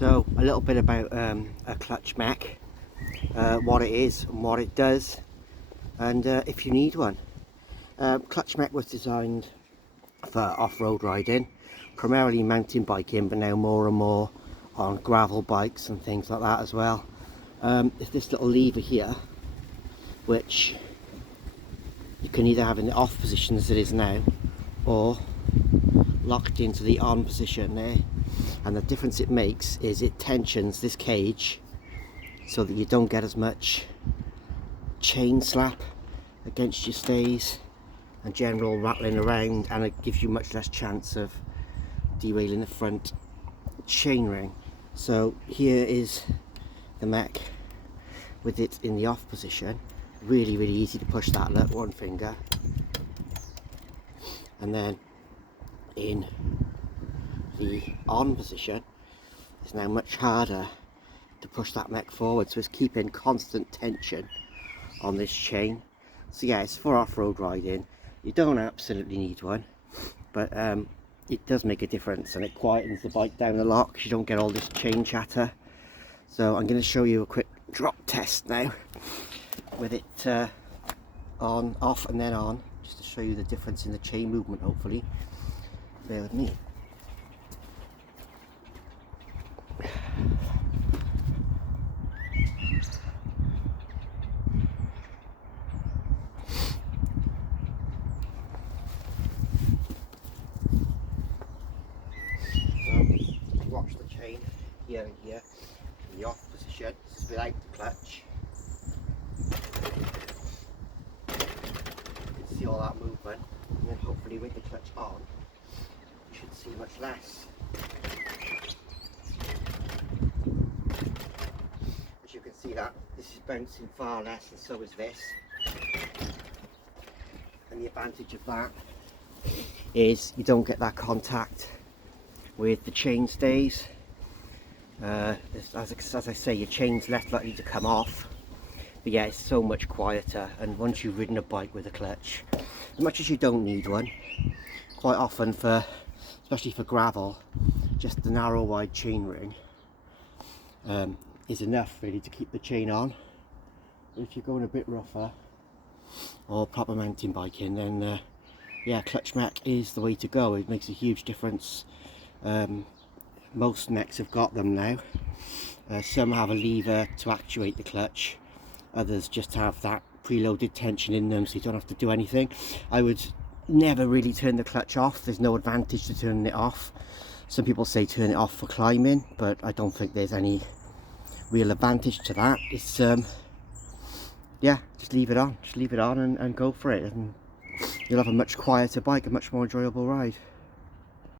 So a little bit about a clutch mech, what it is and what it does, and if you need one. Clutch mech was designed for off-road riding, primarily mountain biking, but now more and more on gravel bikes and things like that as well. There's this little lever here which you can either have in the off position as it is now, or locked into the on position there. And the difference it makes is it tensions this cage so that you don't get as much chain slap against your stays and general rattling around, and it gives you much less chance of derailing the front chain ring. So here is the mech with it in the off position. Really easy to push that, look, one finger, and then in the on position it's now much harder to push that mech forward, so it's keeping constant tension on this chain. So yeah, it's for off-road riding. You don't absolutely need one, but it does make a difference, and it quietens the bike down a lot because you don't get all this chain chatter. So I'm going to show you a quick drop test now with it on, off and then on, just to show you the difference in the chain movement. Hopefully, bear with me. Watch the chain here and here in the off position. This is without the clutch. You can see all that movement, and then hopefully with the clutch on you should see much less. As you can see, that this is bouncing far less, and so is this. And the advantage of that is you don't get that contact with the chain stays. As I say, your chain's less likely to come off, but yeah, it's so much quieter. And once you've ridden a bike with a clutch, as much as you don't need one, quite often especially for gravel, just the narrow wide chain ring is enough really to keep the chain on. But if you're going a bit rougher or proper mountain biking, then yeah, clutch mech is the way to go. It makes a huge difference. Most mechs have got them now. Some have a lever to actuate the clutch, others just have that preloaded tension in them, so you don't have to do anything. I would never really turn the clutch off. There's no advantage to turning it off. Some people say turn it off for climbing, but I don't think there's any real advantage to that. It's yeah, just leave it on and go for it, and you'll have a much quieter bike, a much more enjoyable ride.